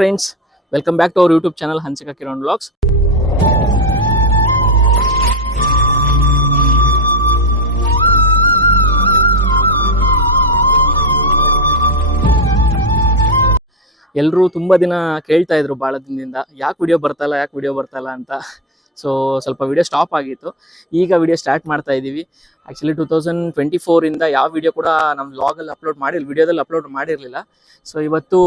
Friends, welcome back to our YouTube channel Hansika Kiran vlogs. ಎಲ್ಲರೂ ತುಂಬ ದಿನ ಕೇಳ್ತಾ ಇದ್ರು ಭಾಳ ದಿನದಿಂದ, ಯಾಕೆ ವಿಡಿಯೋ ಬರ್ತಾಯಿಲ್ಲ ಅಂತ. ಸೊ ಸ್ವಲ್ಪ ವಿಡಿಯೋ ಸ್ಟಾಪ್ ಆಗಿತ್ತು. ಈಗ ವಿಡಿಯೋ ಸ್ಟಾರ್ಟ್ ಮಾಡ್ತಾ ಇದ್ದೀವಿ. ಆ್ಯಕ್ಚುಲಿ 2024 ಯಾವ ವಿಡಿಯೋ ಕೂಡ ನಮ್ಮ ವ್ಲಾಗಲ್ಲಿ ವಿಡಿಯೋದಲ್ಲಿ ಅಪ್ಲೋಡ್ ಮಾಡಿರಲಿಲ್ಲ. ಸೊ ಇವತ್ತು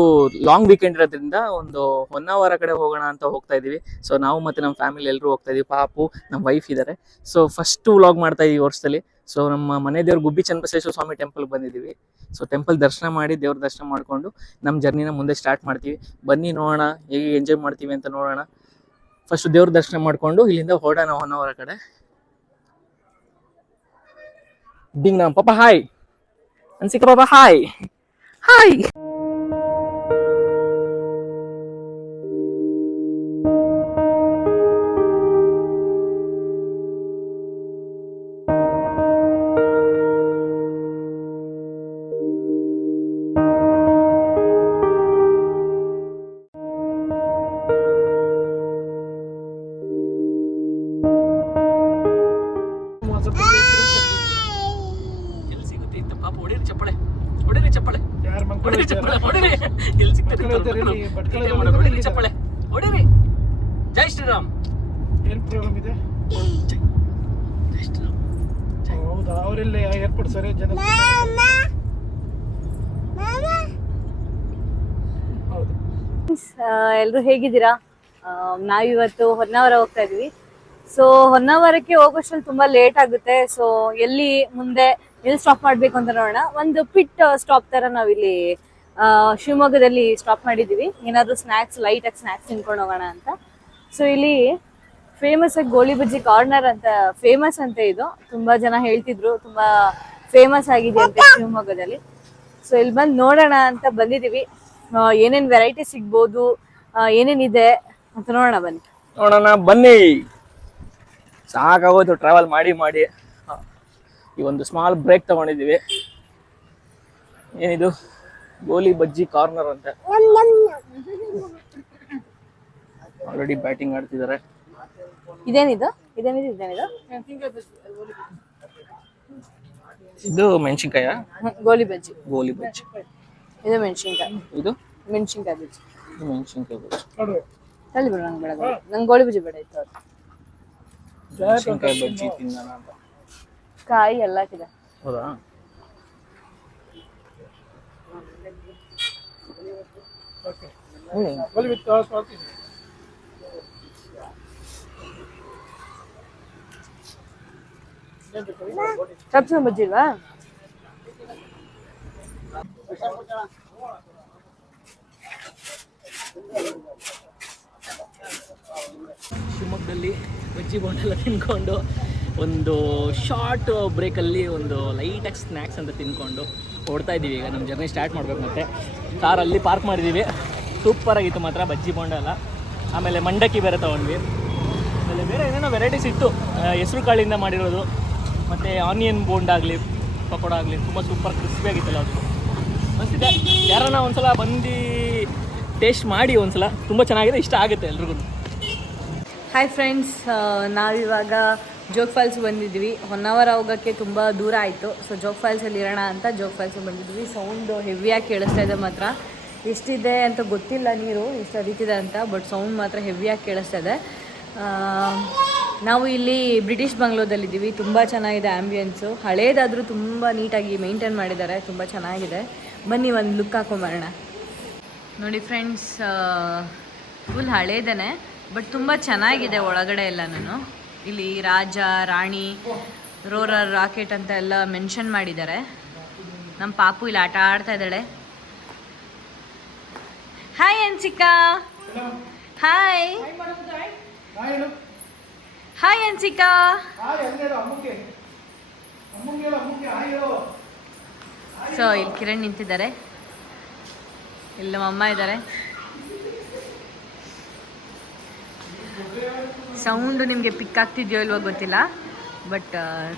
ಲಾಂಗ್ ವೀಕೆಂಡ್ ಇರೋದ್ರಿಂದ ಒಂದು ಹೊನ್ನಾವರ ಕಡೆ ಹೋಗೋಣ ಅಂತ ಹೋಗ್ತಾ ಇದ್ದೀವಿ. ಸೊ ನಾವು ಮತ್ತು ನಮ್ಮ ಫ್ಯಾಮಿಲಿ ಎಲ್ಲರೂ ಹೋಗ್ತಾ ಇದ್ದೀವಿ. ಪಾಪು, ನಮ್ಮ ವೈಫ್ ಇದ್ದಾರೆ. ಸೊ ಫಸ್ಟು ವ್ಲಾಗ್ ಮಾಡ್ತಾ ಇದ್ದೀವಿ ವರ್ಷದಲ್ಲಿ. ಸೊ ನಮ್ಮ ಮನೆ ದೇವ್ರ ಗುಬ್ಬಿ ಚನ್ನಬಸವೇಶ್ವರ ಸ್ವಾಮಿ ಟೆಂಪಲ್ಗೆ ಬಂದಿದ್ದೀವಿ. ಸೊ ಟೆಂಪಲ್ ದರ್ಶನ ಮಾಡಿ, ದೇವ್ರ ದರ್ಶನ ಮಾಡಿಕೊಂಡು ನಮ್ಮ ಜರ್ನಿನ ಮುಂದೆ ಸ್ಟಾರ್ಟ್ ಮಾಡ್ತೀವಿ. ಬನ್ನಿ ನೋಡೋಣ ಹೇಗೆ ಎಂಜಾಯ್ ಮಾಡ್ತೀವಿ ಅಂತ ನೋಡೋಣ. ಫಸ್ಟ್ ದೇವ್ರ ದರ್ಶನ ಮಾಡಿಕೊಂಡು ಇಲ್ಲಿಂದ ಹೊರಡೋಣ ಹೊನ್ನಾವರ ಕಡೆ. ಡಿಂಗ್ ನಮ್ಮ ಪಾಪ ಹಾಯ್ ಹನ್ಸಿಕಾ ಪಾಪ ಹಾಯ್ ಹಾಯ್. ಜೈ ಶ್ರೀರಾಮ್. ಏನ್ ಪ್ರೋಗ್ರಾಮ್ ಇದೆ? ಹೌದಾ, ಅವರೆಲ್ಲ ಏರ್ಪೋರ್ಟ್ ಸರಿ ಜನ. ಎಲ್ರು ಹೇಗಿದ್ದೀರಾ? ನಾವಿವತ್ತು ಹೊನ್ನಾವರ ಹೋಗ್ತಾ ಇದೀವಿ. ಸೊ ಹೊನ್ನಾವರಕ್ಕೆ ಹೋಗೋಷ್ಟ್ರಲ್ಲಿ ತುಂಬಾ ಲೇಟ್ ಆಗುತ್ತೆ. ಸೊ ಎಲ್ಲಿ ಸ್ಟಾಪ್ ಮಾಡ್ಬೇಕು ಅಂತ ನೋಡೋಣ. ಒಂದು ಪಿಟ್ ಸ್ಟಾಪ್ ತರ ನಾವಿಲ್ಲಿ ಶಿವಮೊಗ್ಗದಲ್ಲಿ ಸ್ಟಾಪ್ ಮಾಡಿದೀವಿ. ಏನಾದ್ರು ಲೈಟ್ ಆಗಿ ಸ್ನಾಕ್ಸ್ ತಿನ್ಕೊಂಡು ಹೋಗೋಣ ಅಂತ. ಸೊ ಇಲ್ಲಿ ಫೇಮಸ್ ಆಗಿ ಗೋಳಿ ಬಜ್ಜಿ ಕಾರ್ನರ್ ಅಂತ ಫೇಮಸ್ ಅಂತೆ. ಇದು ತುಂಬಾ ಜನ ಹೇಳ್ತಿದ್ರು, ತುಂಬಾ ಫೇಮಸ್ ಆಗಿದೆ ಅಂತ ಶಿವಮೊಗ್ಗದಲ್ಲಿ. ಸೊ ಇಲ್ಲಿ ಬಂದು ನೋಡೋಣ ಅಂತ ಬಂದಿದೀವಿ. ಏನೇನ್ ವೆರೈಟಿ ಸಿಗ್ಬೋದು, ಏನೇನಿದೆ ಅಂತ ನೋಡೋಣ ಬನ್ನಿ. ಸಾಕಾಗೋಯ್ತು ಟ್ರಾವೆಲ್ ಮಾಡಿ. ಈ ಒಂದು ಸ್ಮಾಲ್ ಬ್ರೇಕ್ ತಗೊಂಡಿದ್ದೀವಿ. ಏನಿದು? ಗೋಲಿ ಬಜ್ಜಿ ಕಾರ್ನರ್ ಅಂತ. ಆಲ್ರೆಡಿ ಬ್ಯಾಟಿಂಗ್ ಆಡ್ತಿದ್ದಾರೆ. ಇದೇನಿದು? ಇದು ಮೆಣಸಿನ್ಕಾಯ. ಗೋಲಿ ಬಜ್ಜಿ. ಇದು ಮೆಣಸಿನ್ಕಾಯಿ. ಇದು ಮೆಣಸಿನ್ಕಾಯಿ ಬಜ್ಜಿ. ಮೆಣಸಿನ್ಕಾಯಿ ಬಜ್ಜಿ. ತಲ್ಲಿ ಬಿಡು, ನಂಗೆ ಬೇಡ. ನಂಗೆ ಗೋಲಿ ಬಜ್ಜಿ ಬೇಡ ಇತ್ತು. ಮೆಣಸಿನ್ಕಾಯಿ ಬಜ್ಜಿ ತಿನ್ನೋಣ ಅಂತ. ಕಾಯಿ ಎಲ್ಲ ಹಾಕಿದೆ. ಹೌದಾ? ಕ್ಯಾಪ್ಸಿಕಂ ಬಜ್ಜಿ ಇಲ್ವಾ? ಶಿವಮೊಗ್ಗದಲ್ಲಿ ಬಜ್ಜಿ ಬೋಂಡೆಲ್ಲ ತಿನ್ಕೊಂಡು ಒಂದು ಶಾರ್ಟ್ ಬ್ರೇಕಲ್ಲಿ ಒಂದು ಲೈಟಾಗಿ ಸ್ನ್ಯಾಕ್ಸ್ ಅಂತ ತಿನ್ಕೊಂಡು ಓಡ್ತಾ ಇದ್ದೀವಿ. ಈಗ ನಮ್ಮ ಜರ್ನಿ ಸ್ಟಾರ್ಟ್ ಮಾಡಬೇಕು. ಮತ್ತೆ ಕಾರಲ್ಲಿ ಪಾರ್ಕ್ ಮಾಡಿದ್ದೀವಿ. ಸೂಪರಾಗಿತ್ತು ಮಾತ್ರ ಬಜ್ಜಿ ಬೋಂಡ ಎಲ್ಲ. ಆಮೇಲೆ ಮಂಡಕ್ಕಿ ಬೇರೆ ತೊಗೊಂಡ್ವಿ. ಆಮೇಲೆ ಬೇರೆ ಏನೇನೋ ವೆರೈಟೀಸ್ ಇತ್ತು, ಹೆಸರು ಕಾಳಿಂದ ಮಾಡಿರೋದು. ಮತ್ತು ಆನಿಯನ್ ಬೋಂಡ ಆಗಲಿ, ಪಕೋಡ ಆಗಲಿ, ತುಂಬ ಸೂಪರ್ ಕ್ರಿಸ್ಪಿಯಾಗಿತ್ತಲ್ಲ ಅದು ಅನಿಸಿದೆ. ಯಾರನ್ನ ಒಂದ್ಸಲ ಬಂದು ಟೇಸ್ಟ್ ಮಾಡಿ ಒಂದ್ಸಲ, ತುಂಬ ಚೆನ್ನಾಗಿದೆ, ಇಷ್ಟ ಆಗುತ್ತೆ ಎಲ್ರಿಗೂ. ಹಾಯ್ ಫ್ರೆಂಡ್ಸ್, ನಾವಿವಾಗ ಜೋಗ್ ಫಾಲ್ಸ್ ಬಂದಿದ್ವಿ. ಹೊನ್ನಾವರ ಹೋಗೋಕ್ಕೆ ತುಂಬ ದೂರ ಆಯಿತು. ಸೊ ಜೋಗ್ ಫಾಲ್ಸಲ್ಲಿ ಇರೋಣ ಅಂತ ಜೋಗ್ ಫಾಲ್ಸಿಗೆ ಬಂದಿದ್ವಿ. ಸೌಂಡು ಹೆವಿಯಾಗಿ ಕೇಳಿಸ್ತಾ ಇದೆ ಮಾತ್ರ. ಎಷ್ಟಿದೆ ಅಂತ ಗೊತ್ತಿಲ್ಲ, ನೀರು ಎಷ್ಟು ಹರಿತಿದೆ ಅಂತ, ಬಟ್ ಸೌಂಡ್ ಮಾತ್ರ ಹೆವಿಯಾಗಿ ಕೇಳಿಸ್ತಾ ಇದೆ. ನಾವು ಇಲ್ಲಿ ಬ್ರಿಟಿಷ್ ಬಂಗ್ಲೋದಲ್ಲಿದ್ದೀವಿ. ತುಂಬ ಚೆನ್ನಾಗಿದೆ ಆ್ಯಂಬಿಯನ್ಸು. ಹಳೇದಾದರೂ ತುಂಬ ನೀಟಾಗಿ ಮೇಂಟೈನ್ ಮಾಡಿದ್ದಾರೆ, ತುಂಬ ಚೆನ್ನಾಗಿದೆ. ಬನ್ನಿ ಒಂದು ಲುಕ್ ಹಾಕೊಂಬರೋಣ. ನೋಡಿ ಫ್ರೆಂಡ್ಸ್, ಫುಲ್ ಹಳೇದೇ, ಬಟ್ ತುಂಬ ಚೆನ್ನಾಗಿದೆ ಒಳಗಡೆ ಎಲ್ಲನೂ. ಇಲ್ಲಿ ರಾಜ ರಾಣಿ, ರೋರರ್, ರಾಕೆಟ್ ಅಂತ ಎಲ್ಲ ಮೆನ್ಷನ್ ಮಾಡಿದ್ದಾರೆ. ನಮ್ಮ ಪಾಪು ಇಲ್ಲಿ ಆಟ ಆಡ್ತಾ ಇದ್ದಾಳೆ. Hi Hansika. Hi hi Hansika. So ಇಲ್ಲಿ ಕಿರಣ್ ನಿಂತಿದ್ದಾರೆ, ಇಲ್ಲಿ ನಮ್ಮ ಅಮ್ಮ ಇದ್ದಾರೆ. ಸೌಂಡು ನಿಮಗೆ ಪಿಕ್ ಆಗ್ತಿದೆಯೋ ಇಲ್ವೋ ಗೊತ್ತಿಲ್ಲ, ಬಟ್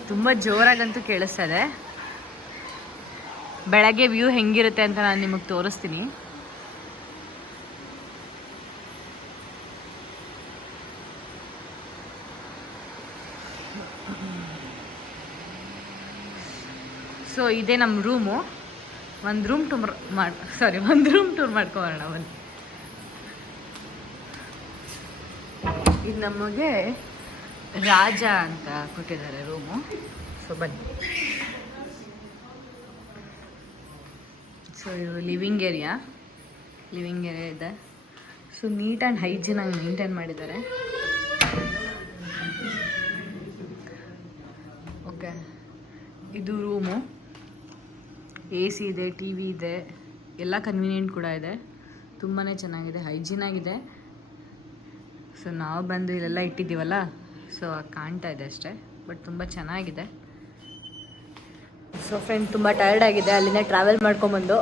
ತುಂಬ ಜೋರಾಗಂತೂ ಕೇಳಿಸ್ತಾ ಇದೆ. ಬೆಳಗ್ಗೆ ವ್ಯೂ ಹೆಂಗಿರುತ್ತೆ ಅಂತ ನಾನು ನಿಮಗೆ ತೋರಿಸ್ತೀನಿ. ಸೊ ಇದೇ ನಮ್ಮ ರೂಮು. ಒಂದು ರೂಮ್ ಟೂರ್ ಮಾಡ್ಕೊಬರೋಣ ಬನ್ನಿ. ಇದು ನಮಗೆ ರಾಜ ಅಂತ ಕೊಟ್ಟಿದ್ದಾರೆ ರೂಮು. ಸೊ ಬನ್ನಿ. ಸೊ ಇದು ಲಿವಿಂಗ್ ಏರಿಯಾ ಇದೆ. ಸೊ ನೀಟ್ ಆ್ಯಂಡ್ ಹೈಜೀನಾಗಿ ಮೇಂಟೈನ್ ಮಾಡಿದ್ದಾರೆ. ಓಕೆ, ಇದು ರೂಮು. AC ಇದೆ, TV ಇದೆ, ಎಲ್ಲ ಕನ್ವೀನಿಯೆಂಟ್ ಕೂಡ ಇದೆ. ತುಂಬಾ ಚೆನ್ನಾಗಿದೆ, ಹೈಜೀನಾಗಿದೆ. ಸೊ ನಾವು ಬಂದು ಇಲ್ಲೆಲ್ಲ ಇಟ್ಟಿದ್ದೀವಲ್ಲ, ಸೊ ಕಾಣ್ತಾ ಇದೆ ಅಷ್ಟೇ, ಬಟ್ ತುಂಬ ಚೆನ್ನಾಗಿದೆ. ಸೊ ಫ್ರೆಂಡ್ ತುಂಬ ಟಯರ್ಡ್ ಆಗಿದೆ, ಅಲ್ಲಿಂದ ಟ್ರಾವೆಲ್ ಮಾಡ್ಕೊಂಬಂದು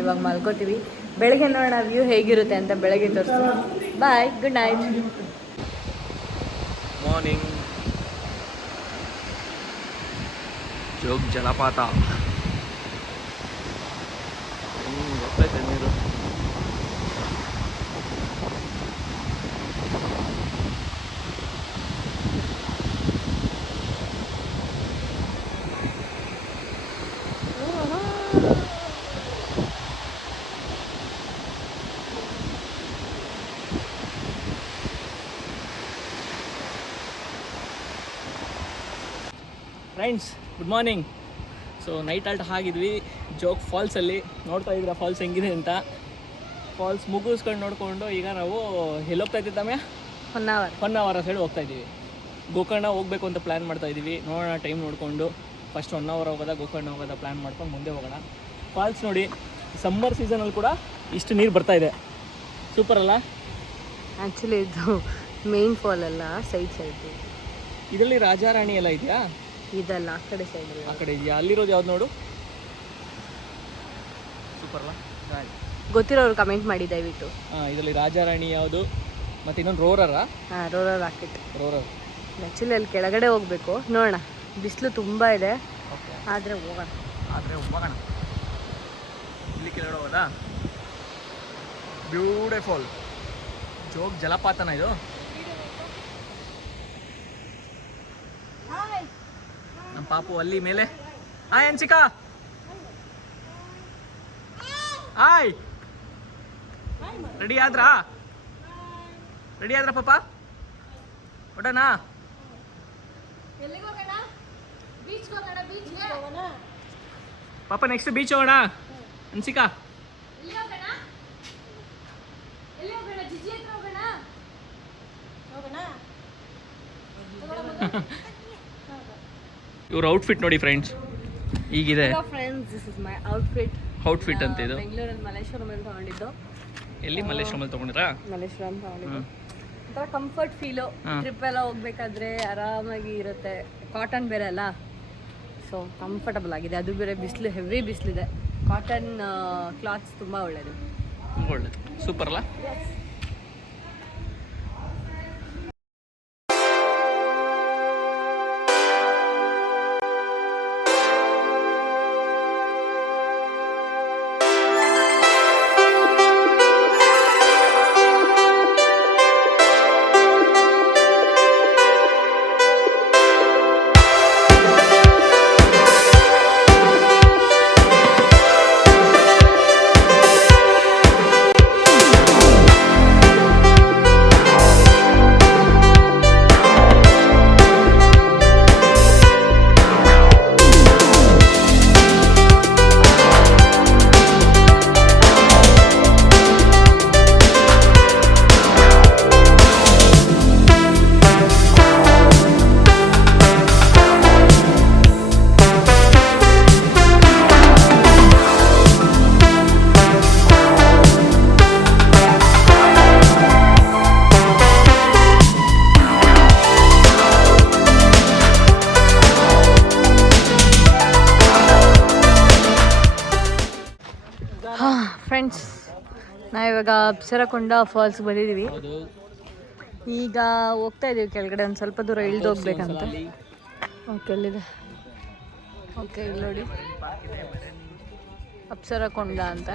ಇವಾಗ ಮಲ್ಕೋತೀವಿ. ಬೆಳಗ್ಗೆ ನೋಡೋಣ ವ್ಯೂ ಹೇಗಿರುತ್ತೆ ಅಂತ, ಬೆಳಗ್ಗೆ ತೋರಿಸ್ತೀವಿ. Bye, good night. Morning. Jog ಜಲಪಾತ ಗೊತ್ತೈತೆ ನೀರು. Friends, good morning. So night halt ಆಗಿದ್ವಿ ಜೋಗ್ ಫಾಲ್ಸಲ್ಲಿ. ನೋಡ್ತಾ ಇದ್ದೀರಾ ಫಾಲ್ಸ್ ಹೆಂಗಿದೆ ಅಂತ. ಫಾಲ್ಸ್ ಮುಗಿಸ್ಕೊಂಡು ನೋಡಿಕೊಂಡು ಈಗ ನಾವು ಎಲ್ಲಿ ಹೋಗ್ತಾ ಇದ್ದಿದ್ದಾವೆ? ಹೊನ್ನಾವರ ಸೈಡ್ ಹೋಗ್ತಾ ಇದ್ದೀವಿ. ಗೋಕರ್ಣ ಹೋಗಬೇಕು ಅಂತ ಪ್ಲ್ಯಾನ್ ಮಾಡ್ತಾ ಇದ್ದೀವಿ. ನೋಡೋಣ, ಟೈಮ್ ನೋಡಿಕೊಂಡು ಫಸ್ಟ್ ಹೊನ್ನಾವರ ಹೋಗೋದ ಗೋಕರ್ಣ ಹೋಗೋದ ಪ್ಲ್ಯಾನ್ ಮಾಡ್ಕೊಂಡು ಮುಂದೆ ಹೋಗೋಣ. ಫಾಲ್ಸ್ ನೋಡಿ, ಸಮ್ಮರ್ ಸೀಸನಲ್ಲಿ ಕೂಡ ಇಷ್ಟು ನೀರು ಬರ್ತಾ ಇದೆ. ಸೂಪರ್ ಅಲ್ಲ? ಆ್ಯಕ್ಚುಲಿ ಇದು ಮೇನ್ ಫಾಲ್ ಅಲ್ಲ, ಸೈಡ್ ಇದರಲ್ಲಿ ರಾಜಾರಾಣಿ ಎಲ್ಲ ಇದೆಯಾ? ಇದಲ್ಲ, ಆ ಕಡೆ ಸೈಡ್. ಆ ಕಡೆ ಇದೆಯಾ? ಅಲ್ಲಿರೋದು ಯಾವ್ದು ನೋಡು. ಸೂಪರ್ ಅಲ್ಲ? ಗೊತ್ತಿರೋರು ಕಮೆಂಟ್ ಮಾಡಿ ದಯವಿಟ್ಟು. ಇದರಲ್ಲಿ ರಾಜಾರಾಣಿ ಯಾವುದು, ಮತ್ತು ಇನ್ನೊಂದು ರೋರರಾ? Roarer rocket. ರೋರರ್. ಆ್ಯಕ್ಚುಲಿ ಅಲ್ಲಿ ಕೆಳಗಡೆ ಹೋಗಬೇಕು. ನೋಡೋಣ, ಬಿಸಿಲು ತುಂಬ ಇದೆ, ಆದರೆ ಹೋಗೋಣ. ಇಲ್ಲಿ ಕೆಳಗಡೆ ಹೋಗೋದಾ? ಬ್ಯೂಟಿಫುಲ್ ಜೋಗ್ ಜಲಪಾತನ ಇದು. ನಮ್ಮ ಪಾಪು ಅಲ್ಲಿ ಮೇಲೆ. ಹಾಯ್ ಅನ್ಸಿಕಾ. ಹಾಯ್, ರೆಡಿ ಆದ್ರಾ ಪಾಪ? ಹೊಡೋಣ? ಪಾಪ ನೆಕ್ಸ್ಟ್ ಬೀಚ್ ಹೋಗೋಣ. ಅನ್ಸಿಕಾ, ಇವ್ರ ಔಟ್ಫಿಟ್ ನೋಡಿ ಫ್ರೆಂಡ್ಸ್, ಹೀಗಿದೆ. ಔಟ್ಫಿಟ್ ಅಂತ ಇದು. ಬೆಂಗಳೂರಲ್ಲಿ ಮಲ್ಲೇಶ್ವರಮಲ್ಲಿ ತಗೊಂಡಿದ್ದು. ಎಲ್ಲಿ? ಮಲ್ಲೇಶ್ವರಮಲ್ಲಿ ತಗೊಂಡಿರಾ? ಮಲ್ಲೇಶ್ವರಂ ತಗೊಂಡಿದ್ದು. ಒಂಥರ ಕಂಫರ್ಟ್ ಫೀಲು. ಟ್ರಿಪ್ ಎಲ್ಲ ಹೋಗ್ಬೇಕಾದ್ರೆ ಆರಾಮಾಗಿ ಇರುತ್ತೆ. ಕಾಟನ್ ಬೇರೆ ಅಲ್ಲ, ಸೊ ಕಂಫರ್ಟಬಲ್ ಆಗಿದೆ. ಅದು ಬೇರೆ ಬಿಸಿಲು, ಹೆವಿ ಬಿಸಿಲಿದೆ. ಕಾಟನ್ ಕ್ಲಾತ್ಸ್ ತುಂಬ ಒಳ್ಳೆಯದು. ಸೂಪರ್ ಅಲ್ಲ? ಫ್ರೆಂಡ್ಸ್, ನಾವಿವಾಗ ಅಪ್ಸರಕೊಂಡ ಫಾಲ್ಸ್ ಬಂದಿದ್ದೀವಿ. ಈಗ ಹೋಗ್ತಾ ಇದ್ದೀವಿ ಕೆಳಗಡೆ. ಒಂದು ಸ್ವಲ್ಪ ದೂರ ಇಳಿದು ಹೋಗ್ಬೇಕಂತ. ಓಕೆ, ಎಲ್ಲಿದೆ? ಓಕೆ, ಇಲ್ಲಿ ನೋಡಿ, ಅಪ್ಸರಕೊಂಡ ಅಂತ.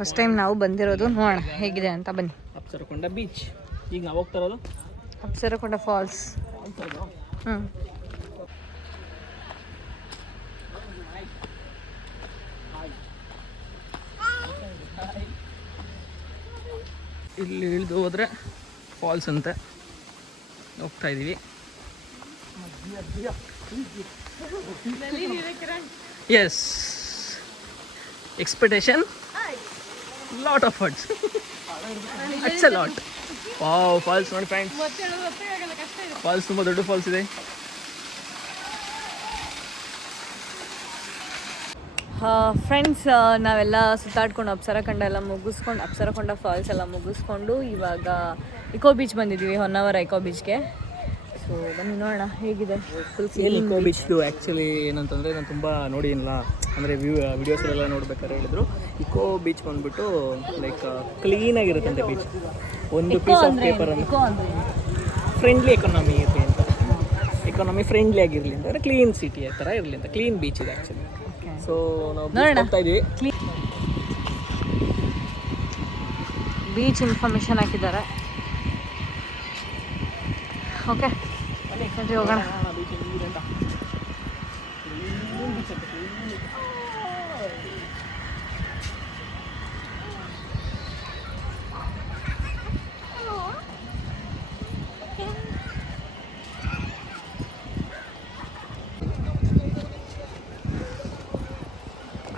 ಫಸ್ಟ್ ಟೈಮ್ ನಾವು ಬಂದಿರೋದು. ನೋಡೋಣ ಹೇಗಿದೆ ಅಂತ, ಬನ್ನಿ. ಅಪ್ಸರಕೊಂಡ ಬೀಚ್. ಈಗ ನಾವು ಹೋಗ್ತಾ ಇರೋದು ಅಪ್ಸರಕೊಂಡ ಫಾಲ್ಸ್. ಇಲ್ಲಿ ಇಳಿದು ಹೋದರೆ ಫಾಲ್ಸ್ ಅಂತೆ, ಹೋಗ್ತಾ ಇದ್ದೀವಿ. Yes, expectation lot of funds, it's a lot. Wow, falls ನೋಡಿ ಫ್ರೆಂಡ್ಸ್, ಫಾಲ್ಸ್ ತುಂಬ ದೊಡ್ಡ ಫಾಲ್ಸ್ ಇದೆ. ಫ್ರೆಂಡ್ಸ್, ನಾವೆಲ್ಲ ಸುತ್ತಾಡ್ಕೊಂಡು ಅಪ್ಸರಕೊಂಡ ಎಲ್ಲ ಮುಗಿಸ್ಕೊಂಡು, ಅಪ್ಸರಕೊಂಡ ಫಾಲ್ಸ್ ಎಲ್ಲ ಮುಗಿಸ್ಕೊಂಡು ಇವಾಗ ಇಕೋ ಬೀಚ್ ಬಂದಿದ್ದೀವಿ, ಹೊನ್ನಾವರ ಇಕೋ ಬೀಚ್ಗೆ. ಸೊ ಬನ್ನಿ ನೋಡೋಣ ಹೇಗಿದೆ. ಫುಲ್ ಇಕೋ ಬೀಚ್ದು ಆ್ಯಕ್ಚುಲಿ ಏನಂತಂದರೆ ನಾನು ತುಂಬ ನೋಡಿಲ್ಲ, ಅಂದರೆ ವಿಡಿಯೋಸಲ್ಲೆಲ್ಲ ನೋಡ್ಬೇಕಾದ್ರೆ ಹೇಳಿದ್ರು ಇಕೋ ಬೀಚ್ ಬಂದ್ಬಿಟ್ಟು ಲೈಕ್ ಕ್ಲೀನಾಗಿರುತ್ತಂತೆ ಬೀಚ್. ಒಂದು ಪೀಸ್ ಆಫ್ ಪೇಪರ್ ಅನ್ನು ಫ್ರೆಂಡ್ಲಿ ಎಕಾನಮಿ ಇರಲಿ ಅಂತ, ಎಕಾನಮಿ ಫ್ರೆಂಡ್ಲಿ ಆಗಿರಲಿ ಅಂತಂದರೆ ಕ್ಲೀನ್ ಸಿಟಿ ಆ ಥರ ಇರಲಿ ಅಂತ, ಕ್ಲೀನ್ ಬೀಚ್ ಇದೆ ಆ್ಯಕ್ಚುಲಿ. ಸೊ ನಾವು ಹೋಗ್ತಾ ಇದ್ದೀವಿ. ಬೀಚ್ ಇನ್ಫಾರ್ಮೇಶನ್ ಹಾಕಿದ್ದಾರೆ. ಓಕೆ ಬನ್ನಿ ಹೋಗೋಣ.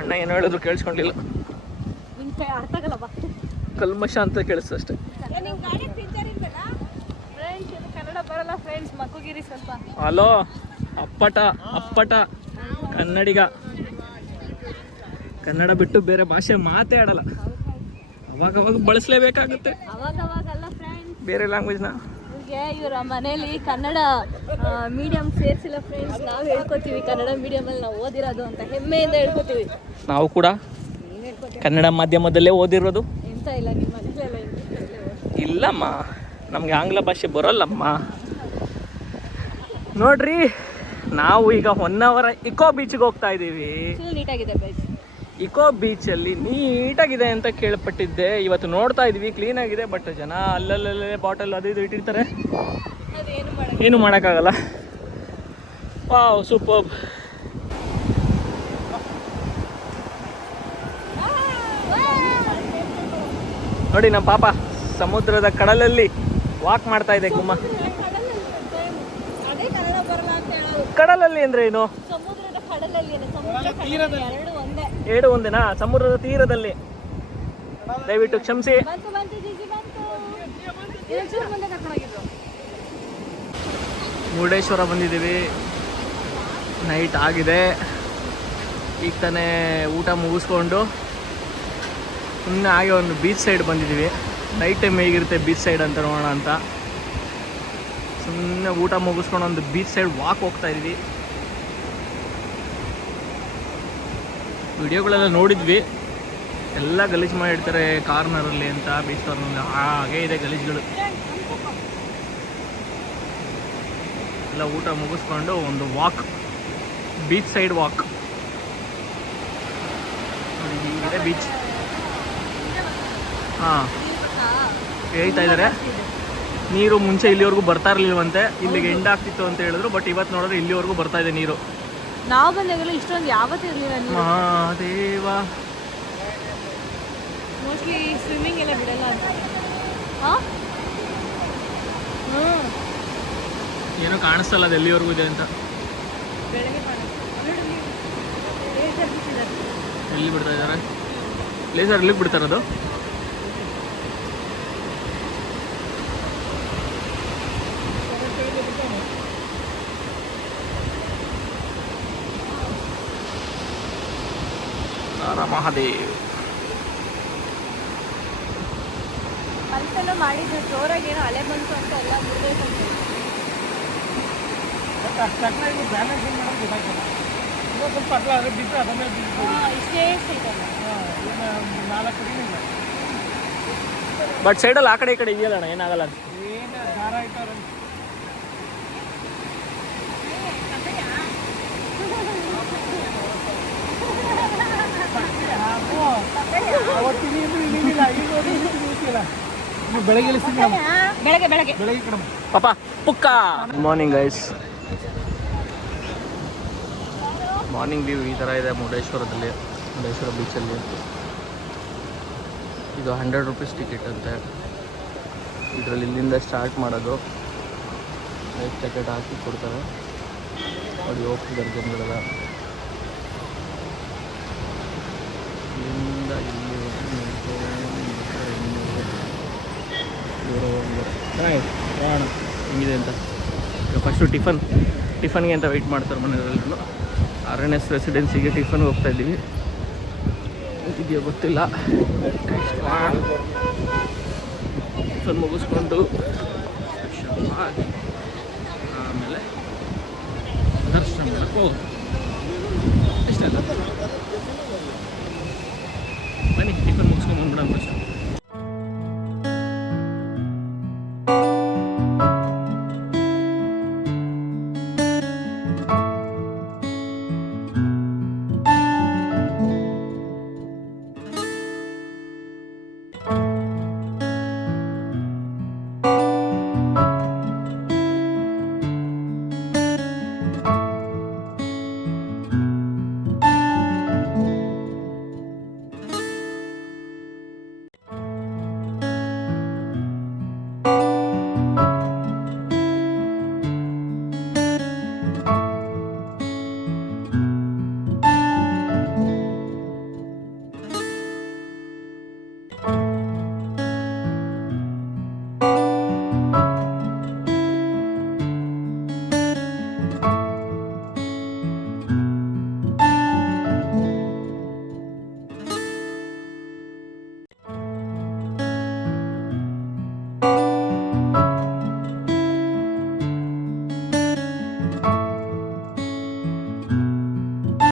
ಅಣ್ಣ ಏನು ಹೇಳಿದ್ರು ಕೇಳಿಸ್ಕೊಂಡಿಲ್ಲ, ಅರ್ಥ ಆಗಲ್ಲ ಬಾ, ಕಲ್ಮಶ ಅಂತ ಕೇಳಿಸ್ತು ಅಷ್ಟೇ. ಕನ್ನಡ ಬರಲ್ಲ ಫ್ರೆಂಡ್ಸ್, ಮಕ್ಕಗಿರಿ ಸ್ವಲ್ಪ. ಹಲೋ, ಅಪ್ಪಟ ಕನ್ನಡಿಗ, ಕನ್ನಡ ಬಿಟ್ಟು ಬೇರೆ ಭಾಷೆ ಮಾತೇ ಆಡಲ್ಲ. ಅವಾಗ ಬಳಸಲೇಬೇಕಾಗುತ್ತೆ ಅವಾಗಲ್ಲ ಫ್ರೆಂಡ್ಸ್, ಬೇರೆ ಲ್ಯಾಂಗ್ವೇಜ್ನ. ಇವರ ಮನೇಲಿ ಕನ್ನಡ ಮೀಡಿಯಂ ಸೇರಿಸಿಲ್ಲ ಫ್ರೆಂಡ್ಸ್. ನಾವು ಹೇಳ್ಕೊತೀವಿ ಕನ್ನಡ ಮೀಡಿಯಮಲ್ಲಿ ನಾವು ಓದಿರೋದು ಅಂತ ಹೆಮ್ಮೆಯಿಂದ ಹೇಳ್ಕೊತೀವಿ. ನಾವು ಕೂಡ ಕನ್ನಡ ಮಾಧ್ಯಮದಲ್ಲೇ ಓದಿರೋದು. ಎಂತ ಇಲ್ಲ, ನಿಮ್ಮ ಮನೇಲೆಲ್ಲ ಇಲ್ಲಮ್ಮ, ನಮಗೆ ಆಂಗ್ಲ ಭಾಷೆ ಬರೋಲ್ಲಮ್ಮ. ನೋಡ್ರಿ, ನಾವು ಈಗ ಹೊನ್ನಾವರ ಇಕೋ ಬೀಚ್ಗೆ ಹೋಗ್ತಾ ಇದ್ದೀವಿ. ನೀಟಾಗಿದೆ ಬೀಚ್. ಇಕೋ ಬೀಚಲ್ಲಿ ನೀಟಾಗಿದೆ ಅಂತ ಕೇಳ್ಪಟ್ಟಿದ್ದೆ. ಇವತ್ತು ನೋಡ್ತಾ ಇದ್ವಿ, ಕ್ಲೀನ್ ಆಗಿದೆ. ಬಟ್ ಜನ ಅಲ್ಲಲ್ಲೇ ಬಾಟಲ್ ಅದು ಇದು ಇಟ್ಟಿರ್ತಾರೆ, ಏನು ಮಾಡೋಕ್ಕಾಗಲ್ಲ. Wow, super. ನೋಡಿ ನಮ್ಮ ಪಾಪ ಸಮುದ್ರದ ಕಡಲಲ್ಲಿ ವಾಕ್ ಮಾಡ್ತಾ ಇದೆ. ಗುಮ್ಮ ಕಡಲಲ್ಲಿ ಅಂದ್ರೆ ಏನು? ಎರಡು ಒಂದೇನಾ? ಸಮುದ್ರದ ತೀರದಲ್ಲಿ. ದಯವಿಟ್ಟು ಕ್ಷಮಿಸಿ. ಮುರುಡೇಶ್ವರ ಬಂದಿದ್ದೀವಿ, ನೈಟ್ ಆಗಿದೆ. ಈಗ ತಾನೇ ಊಟ ಮುಗಿಸ್ಕೊಂಡು ಸುಮ್ಮನೆ ಹಾಗೆ ಒಂದು ಬೀಚ್ ಸೈಡ್ ಬಂದಿದ್ದೀವಿ. ನೈಟ್ ಟೈಮ್ ಹೇಗಿರುತ್ತೆ ಬೀಚ್ ಸೈಡ್ ಅಂತ ನೋಡೋಣ ಅಂತ ಸುಮ್ಮನೆ ಊಟ ಮುಗಿಸ್ಕೊಂಡು ಒಂದು ಬೀಚ್ ಸೈಡ್ ವಾಕ್ ಹೋಗ್ತಾ ಇದ್ವಿ. ವಿಡಿಯೋಗಳೆಲ್ಲ ನೋಡಿದ್ವಿ, ಎಲ್ಲ ಗಲೀಜು ಮಾಡಿರ್ತಾರೆ ಕಾರ್ನರಲ್ಲಿ ಅಂತ, ಬೀಚ್ ಕಾರ್ನಲ್ಲಿ ಹಾಗೇ ಇದೆ ಗಲೀಜುಗಳು. ಎಲ್ಲ ಊಟ ಮುಗಿಸ್ಕೊಂಡು ಒಂದು ವಾಕ್, ಬೀಚ್ ಸೈಡ್ ವಾಕ್. ಹೀಗಿದೆ ಬೀಚ್. ಹಾಂ, ಹೇಳ್ತಾ ಇದ್ದಾರೆ ನೀರು ಮುಂಚೆ ಇಲ್ಲಿವರೆಗೂ ಬರ್ತಾ ಇರಲಿಲ್ವಂತೆ, ಇಲ್ಲಿಗೆ ಎಂಡ್ ಆಗ್ತಿತ್ತು ಅಂತ ಹೇಳಿದ್ರು. ಬಟ್ ಇವತ್ತು ನೋಡಿದ್ರೆ ಇಲ್ಲಿವರೆಗೂ ಬರ್ತಾ ಇದೆ ನೀರು. ನಾವು ಬಂದಾಗೆಲ್ಲ ಇಷ್ಟೊಂದು ಯಾವತ್ತೂ ಇರಲಿಲ್ಲ. ಮಹಾದೇವ, ಮೋಸ್ಟ್ಲಿ ಸ್ವಿಮ್ಮಿಂಗ್ ಎಲ್ಲ ಬಿಡಲ್ಲ ಅಂತ. ಏನೋ ಕಾಣಿಸ್ತಲ್ಲ ಅದು ಎಲ್ಲಿವರೆಗೂ ಇದೆ ಅಂತ. ಎಲ್ಲಿ ಬಿಡ್ತಾ ಇದ್ದಾರೆ? ಲೇಸರ್ ಎಲ್ಲಿ ಬಿಡ್ತಾರದು? ಮಹಾದೇವ್ ಮನಸ್ಸೆಲ್ಲ ಮಾಡಿದ್ದು ಜೋರಾಗಿ ಏನೋ ಅಲೆ ಬಂತು ಅಂತ ಎಲ್ಲ ಬಿಡಬೇಕು ಅಂತ. ಸ್ವಲ್ಪ ಅಗಲ ಅದು ಬಿಟ್ಟು ಅದನ್ನೇ ಬಿಟ್ಟು ಇಷ್ಟೇ ಸಿಗಲ್ಲ. ಬಟ್ ಸೈಡಲ್ಲಿ ಆ ಕಡೆ ಈ ಕಡೆ ಇದೆಯಲ್ಲ ಅಣ್ಣ, ಏನಾಗಲ್ಲ ಅಂತ. ಏನು ದಾರ ಇಟ್ಟಾರ ಪಾಪ ಪುಕ್ಕ. ಮಾರ್ನಿಂಗ್ ಗೈಸ್, ಮಾರ್ನಿಂಗ್ ವ್ಯೂ ಈ ಥರ ಇದೆ ಮುರುಡೇಶ್ವರದಲ್ಲಿ, ಮುರುಡೇಶ್ವರ ಬೀಚಲ್ಲಿ. ಇದು 100 ರೂಪೀಸ್ ಟಿಕೆಟ್ ಅಂತೆ. ಇದರಲ್ಲಿ ಇಲ್ಲಿಂದ ಸ್ಟಾರ್ಟ್ ಮಾಡೋದು. ಲೈಫ್ ಜಾಕೆಟ್ ಹಾಕಿ ಕೊಡ್ತಾರೆ. ನೋಡಿ ಹೋಗ್ತಿದ್ದಾರೆ ಜನಗಳೆಲ್ಲ. ಇಲ್ಲಿಂದ ಇಲ್ಲಿ ಚೆನ್ನಾಗಿದೆ ಪ್ರಯಾಣ ಹೆಂಗಿದೆ ಅಂತ. ಈಗ ಫಸ್ಟು ಟಿಫನ್ಗೆ ಅಂತ ವೆಯ್ಟ್ ಮಾಡ್ತಾರೆ ಮನೆಯವರೆಲ್ಲರೂ. RNS ರೆಸಿಡೆನ್ಸಿಗೆ ಟಿಫನ್ಗೆ ಹೋಗ್ತಾ ಇದ್ದೀವಿ. ಇದೆಯೋ ಗೊತ್ತಿಲ್ಲ. ಟಿಫನ್ ಮುಗಿಸ್ಕೊಂಡು ಆಮೇಲೆ ದರ್ಶನ ಮಾಡಕ್ಕೆ ಹೋಗೋದು. ಇಷ್ಟಲ್ಲ, ಬನ್ನಿ ಟಿಫನ್ ಮುಗಿಸ್ಕೊಂಡು ಬಂದ್ಬಿಡೋಣ ಫಸ್ಟ್.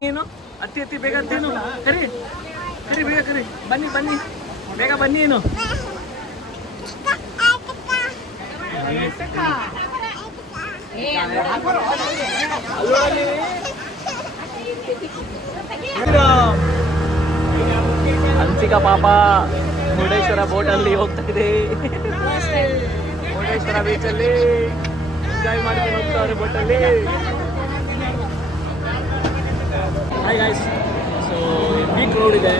ಏನು ಅತಿ ಬೇಗ ಅಂತೇನು ಕರಿ ಬೇಗ ಕರಿ. ಬನ್ನಿ ಬೇಗ ಬನ್ನಿ. ಏನು ಹನ್ಸಿಕಾ ಪಾಪ ಮುರುಡೇಶ್ವರ ಬೋಟಲ್ಲಿ ಹೋಗ್ತಾ ಇದೆ. ಮುರುಡೇಶ್ವರ ಬೀಚಲ್ಲಿ ಎಂಜಾಯ್ ಮಾಡ್ಕೊಂಡು ಹೋಗ್ತಾವ್ರೆ ಬೋಟಲ್ಲಿ. Hi guys, so heavy crowd ಇದೆ.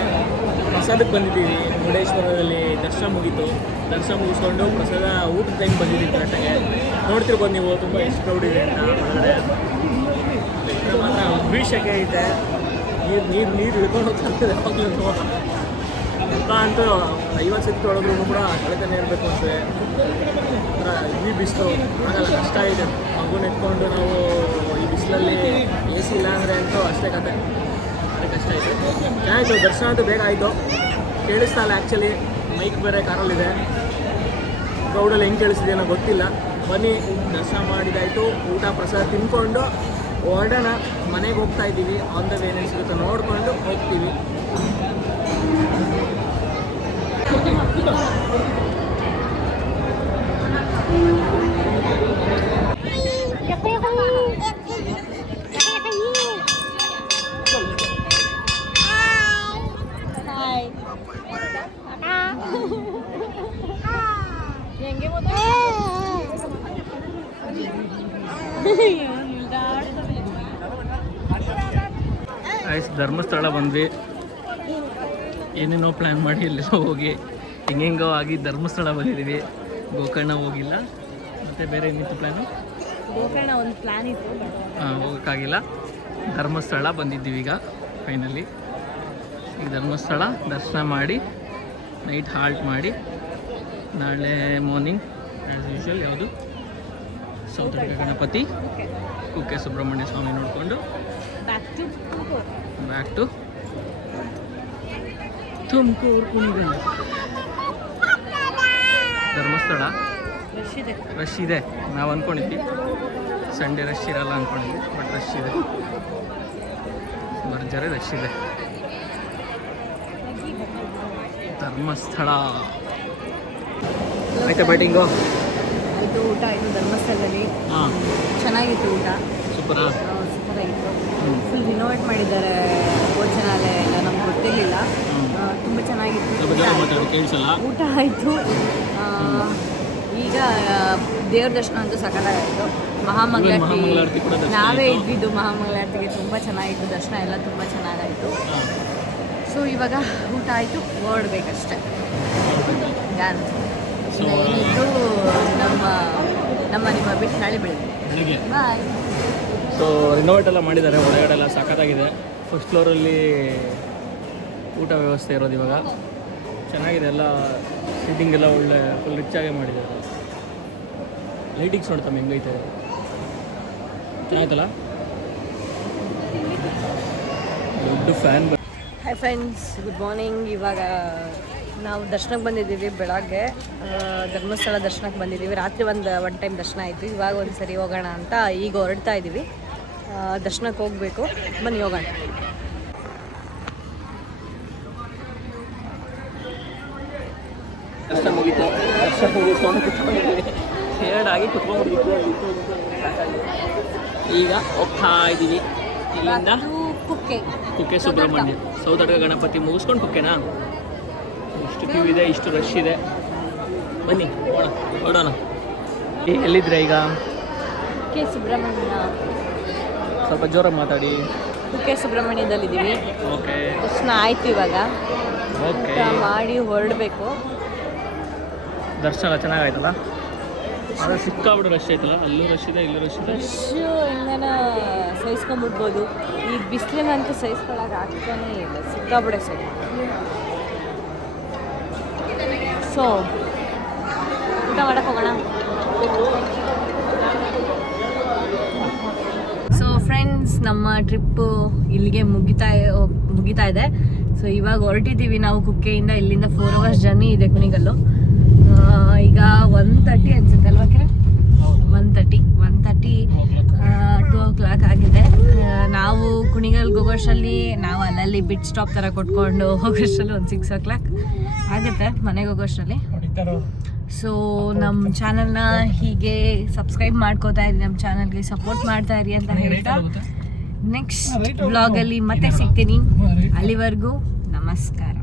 ಪ್ರಸಾದಕ್ಕೆ ಬಂದಿದ್ದೀವಿ. ಮುರುಡೇಶ್ವರದಲ್ಲಿ ದರ್ಶನ ಮುಗೀತು. ದರ್ಶನ ಮುಗಿಸ್ಕೊಂಡು ಪ್ರಸಾದ ಊಟದ ಟೈಮ್ ಬಂದಿದ್ದೀವಿ ಕರೆಕ್ಟಾಗೆ. ನೋಡ್ತಿರ್ಬೋದು ನೀವು ತುಂಬ ಎಷ್ಟು ಕ್ರೌಡ್ ಇದೆ ಅಂತ ಹೊರಗಡೆ. ಮಾತ್ರ ಭೀಷಕ್ಕೆ ಐತೆ. ನೀರು ಇಳ್ಕೊಂಡು ಹೋಗ್ತಿರ್ತದೆ ಯಾವಾಗಲೂ. ಮುಖ ಅಂತೂ 50 ಸತಿ ತೊಳೆದ್ರೂ ಕೂಡ ಕಳೆತಾನೆ ಇರಬೇಕು ಅನಿಸ್ತದೆ. ಈ ಬಿಸಿಲು ಆಗಲ್ಲ, ಕಷ್ಟ ಇದೆ. ಮಗುನ ಎತ್ಕೊಂಡು ನಾವು ಈ ಬಿಸಿಲಲ್ಲಿ AC ಇಲ್ಲ ಅಂದರೆ ಅಂತೂ ಅಷ್ಟೇ ಕತೆ. ಭಾರಿ ಕಷ್ಟ ಆಯಿತು. ಚೆನ್ನಾಯಿತು, ದರ್ಶನ ಅಂತೂ ಬೇಗ ಆಯಿತು. ಕೇಳಿಸ್ತಾ ಇಲ್ಲ ಆ್ಯಕ್ಚುಲಿ, ಮೈಕ್ ಬೇರೆ ಕಾರಲ್ಲಿದೆ. ಕ್ರೌಡಲ್ಲಿ ಹೆಂಗೆ ಕೇಳಿಸ್ತಿದೆ ಅನ್ನೋ ಗೊತ್ತಿಲ್ಲ. ಬನ್ನಿ ದರ್ಶನ ಮಾಡಿದಾಯಿತು. ಊಟ ಪ್ರಸಾದ ತಿನ್ಕೊಂಡು ಹೊರಡೋಣ. ಮನೆಗೆ ಹೋಗ್ತಾ ಇದ್ದೀವಿ. ಆನ್ ದ ವೇ ಏನೇನು ಸಿಗುತ್ತೆ ನೋಡಿಕೊಂಡು ಹೋಗ್ತೀವಿ. ಧರ್ಮಸ್ಥಳ ಬಂದ್ವಿ. ಏನೇನೋ ಪ್ಲ್ಯಾನ್ ಮಾಡಿ ಎಲ್ಲೆಲ್ಲೋ ಹೋಗಿ ಹೆಂಗೆಂಗೋ ಆಗಿ ಧರ್ಮಸ್ಥಳ ಬಂದಿದ್ದೀವಿ. ಗೋಕರ್ಣ ಹೋಗಿಲ್ಲ. ಮತ್ತು ಬೇರೆ ಏನಿತ್ತು ಪ್ಲ್ಯಾನು? ಗೋಕರ್ಣ ಒಂದು ಪ್ಲ್ಯಾನ್ ಇತ್ತು, ಹೋಗೋಕ್ಕಾಗಿಲ್ಲ. ಧರ್ಮಸ್ಥಳ ಬಂದಿದ್ದೀವಿ ಈಗ ಫೈನಲಿ. ಈಗ ಧರ್ಮಸ್ಥಳ ದರ್ಶನ ಮಾಡಿ ನೈಟ್ ಹಾಲ್ಟ್ ಮಾಡಿ ನಾಳೆ ಮಾರ್ನಿಂಗ್ ಆ್ಯಸ್ ಯೂಶ್ವಲ್ ಯಾವುದು ಸೌತಡ್ಕ ಗಣಪತಿ, ಕುಕ್ಕೆ ಸುಬ್ರಹ್ಮಣ್ಯ ಸ್ವಾಮಿ ನೋಡಿಕೊಂಡು back to Tumakuru Kunigal. Dharmasthala rush ಇದೆ. ನಾವು ಅಂದ್ಕೊಂಡಿದ್ವಿ ಸಂಡೇ ರಶ್ ಇರಲ್ಲ ಅಂದ್ಕೊಂಡಿದ್ವಿ, ಬಟ್ ರಶ್ ಇದೆ, ಭರ್ಜರಿ ರಶ್ ಇದೆ. ಧರ್ಮಸ್ಥಳ ಆಯ್ತಾ ಬ್ಯಾಟಿಂಗು? ಆಯಿತು, ಊಟ ಆಯಿತು ಧರ್ಮಸ್ಥಳದಲ್ಲಿ. ಹಾಂ, ಚೆನ್ನಾಗಿತ್ತು ಊಟ. ಸೂಪರಾ? ಸೂಪರ್ ಆಗಿತ್ತು. ಫುಲ್ ರಿನೋವೇಟ್ ಮಾಡಿದ್ದಾರೆ ಭೋಜನಾಲಯ ಎಲ್ಲ, ನಮ್ಗೆ ಗೊತ್ತಿರಲಿಲ್ಲ. ತುಂಬ ಚೆನ್ನಾಗಿತ್ತು. ಕೇಳಿಸಲ್ಲ. ಊಟ ಆಯಿತು. ಈಗ ದೇವ್ರ ದರ್ಶನ ಅಂತೂ ಸಕತ್ತಾಗಾಯಿತು. ಮಹಾಮಂಗಳಾರತಿ ನಾವೇ ಇದ್ದಿದ್ದು ಮಹಾಮಂಗಳಾರತಿಗೆ. ತುಂಬ ಚೆನ್ನಾಗಿತ್ತು ದರ್ಶನ ಎಲ್ಲ, ತುಂಬ ಚೆನ್ನಾಗಾಯಿತು. ಸೊ ಇವಾಗ ಊಟ ಆಯಿತು, ಹೊರಡ್ಬೇಕಷ್ಟೆ. ಏನಿದ್ರು ನಿಮ್ಮ ಬಿಟ್ಟು ನಾಳೆ ಬೆಳಿಗ್ಗೆ ಬೆಳಿಗ್ಗೆ. ಬಾಯ್. ಸೊ ರಿನೋವೇಟ್ ಎಲ್ಲ ಮಾಡಿದ್ದಾರೆ, ಒಳಗಡೆ ಎಲ್ಲ ಸಖತ್ತಾಗಿದೆ. ಫಸ್ಟ್ ಫ್ಲೋರಲ್ಲಿ ಊಟ ವ್ಯವಸ್ಥೆ ಇರೋದು ಇವಾಗ ಚೆನ್ನಾಗಿದೆ. ಎಲ್ಲ ಸೀಟಿಂಗ್ ಎಲ್ಲ ಒಳ್ಳೆ ಫುಲ್ ರಿಚಾಗೆ ಮಾಡಿದ್ದಾರೆ. ಲೈಟಿಂಗ್ಸ್ ನೋಡ್ತಮ್ಮ ಹೆಂಗೈತೆ, ಚೆನ್ನಾಯ್ತಲ್ಲ. ದೊಡ್ಡ fan. Hi friends, good morning. ಇವಾಗ ನಾವು ದರ್ಶನಕ್ಕೆ ಬಂದಿದ್ದೀವಿ. ಬೆಳಗ್ಗೆ ಧರ್ಮಸ್ಥಳ ದರ್ಶನಕ್ಕೆ ಬಂದಿದ್ದೀವಿ. ರಾತ್ರಿ ಒನ್ ಟೈಮ್ ದರ್ಶನ ಆಯಿತು. ಇವಾಗ ಒಂದು ಸರಿ ಹೋಗೋಣ ಅಂತ ಈಗ ಹೊರಡ್ತಾ ಇದ್ದೀವಿ. ದರ್ಶನಕ್ಕೆ ಹೋಗಬೇಕು, ಬನ್ನಿ ಹೋಗೋಣ. ದರ್ಶನ ಮುಗೀತು. ದರ್ಶನ ಮುಗಿಸ್ಕೊಂಡು ಕುತ್ಕೊಂಡಿದ್ದೀವಿ. ಎರಡಾಗಿ ಕುತ್ಕೊಂಡ್ಬಿಟ್ಟಿತ್ತು. ಈಗ ಹೋಗ್ತಾ ಇದ್ದೀವಿ ಇಲ್ಲಿಂದ ಕುಕ್ಕೆ ಸುಬ್ರಹ್ಮಣ್ಯ. ಸೌದರ್ಗ ಗಣಪತಿ ಮುಗಿಸ್ಕೊಂಡು ಕುಕ್ಕೆನಾ. ಇಷ್ಟು ಕ್ಯೂ ಇದೆ, ಇಷ್ಟು ರಶ್ ಇದೆ. ಬನ್ನಿ ಹೊಡೋಣ. ಎಲ್ಲಿದ್ರೆ ಈಗ? ಕುಕ್ಕೆ ಸುಬ್ರಹ್ಮಣ್ಯ. ಸ್ವಲ್ಪ ಜೋರಾಗಿ ಮಾತಾಡಿ. ಕುಕ್ಕೆ ಸುಬ್ರಹ್ಮಣ್ಯದಲ್ಲಿದ್ದೀವಿ. ಓಕೆ, ದರ್ಶನ ಆಯ್ತು. ಇವಾಗ ಓಕೆ ಮಾಡಿ ಹೊರಡಬೇಕು. ದರ್ಶನ ಚೆನ್ನಾಗಾಯ್ತಲ್ಲ. ಆದರೆ ಸಿಕ್ಕಾಬಿಟ್ಟು ರಶ್ ಆಯ್ತಲ್ಲ. ಅಲ್ಲೂ ರಶ್ ಇದೆ, ಇಲ್ಲೂ ರಶ್ ಇದೆ. ರಶ್ ಹಿಂಗನ ಸಹಿಸ್ಕೊಂಡ್ಬಿಡ್ಬೋದು. ಈ ಬಿಸಿಲಿನಂತೂ ಸಹಿಸ್ಕೊಳಕ್ಕೆ ಆಗ್ತಾನೇ ಇಲ್ಲ, ಸಿಕ್ಕಾಬಿಡೆ ಸರಿ. ಸೊ ಊಟ ಮಾಡಕ್ಕೆ ಹೋಗೋಣ. ಸೊ ಫ್ರೆಂಡ್ಸ್, ನಮ್ಮ ಟ್ರಿಪ್ಪು ಇಲ್ಲಿಗೆ ಮುಗಿತಾ ಇದೆ. ಸೊ ಇವಾಗ ಹೊರಟಿದ್ದೀವಿ ನಾವು ಕುಕ್ಕೆಯಿಂದ. ಇಲ್ಲಿಂದ 4 hours ಜರ್ನಿ ಇದೆ ಕುಣಿಗಲ್ಲು. ಈಗ 1:30 ಅನ್ಸುತ್ತೆ ಅಲ್ವಾ ಕಿರಣ್? 1:30 2 o'clock ಆಗಿದೆ. ನಾವು ಕುಣಿಗಲ್ಗೆ ಹೋಗೋಷ್ಟರಲ್ಲಿ, ನಾವು ಅಲ್ಲಲ್ಲಿ ಬಿಟ್ ಸ್ಟಾಪ್ ಥರ ಕೊಟ್ಕೊಂಡು ಹೋಗೋಷ್ಟರಲ್ಲಿ ಒಂದು 6 o'clock ಆಗುತ್ತೆ ಮನೆಗೆ ಹೋಗೋಷ್ಟರಲ್ಲಿ. ಸೊ ನಮ್ಮ ಚಾನಲ್ನ ಹೀಗೆ ಸಬ್ಸ್ಕ್ರೈಬ್ ಮಾಡ್ಕೋತಾ ಇರಿ, ನಮ್ಮ ಚಾನಲ್ಗೆ ಸಪೋರ್ಟ್ ಮಾಡ್ತಾ ಇರಿ ಅಂತ ಹೇಳ್ತಾ ನೆಕ್ಸ್ಟ್ ವ್ಲಾಗಲ್ಲಿ ಮತ್ತೆ ಸಿಗ್ತೀನಿ. ಅಲ್ಲಿವರೆಗೂ ನಮಸ್ಕಾರ.